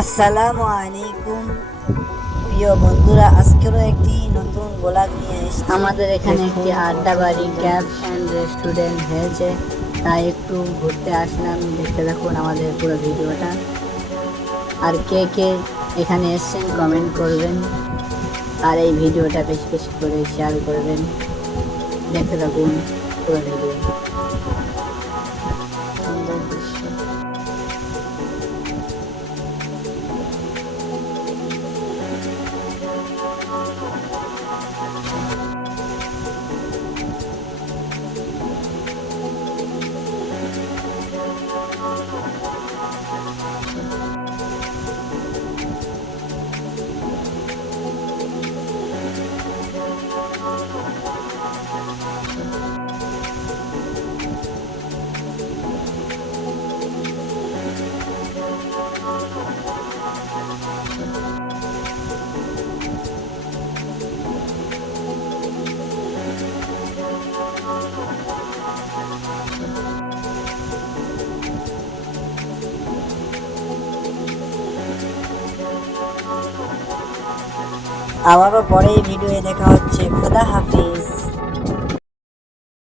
আসসালামু আলাইকুম। প্রিয় বন্ধুরা, আজকেরও একটি নতুন ব্লগ নিয়ে এসেছি। আমাদের এখানে একটি আড্ডা বাড়ি ক্যাব অ্যান্ড রেস্টুরেন্ট হয়েছে। তাই একটু ঘুরতে আসলাম। দেখতে থাকুন আমাদের পুরো ভিডিওটা। আর কে কে এখানে এসছেন কমেন্ট করবেন। আর এই ভিডিওটা বেশি বেশি করে শেয়ার করবেন। দেখতে থাকুন পুরো ভিডিও আবারও পরে ভিডিওয়ে দেখা হচ্ছে। খোদা হাফিজ।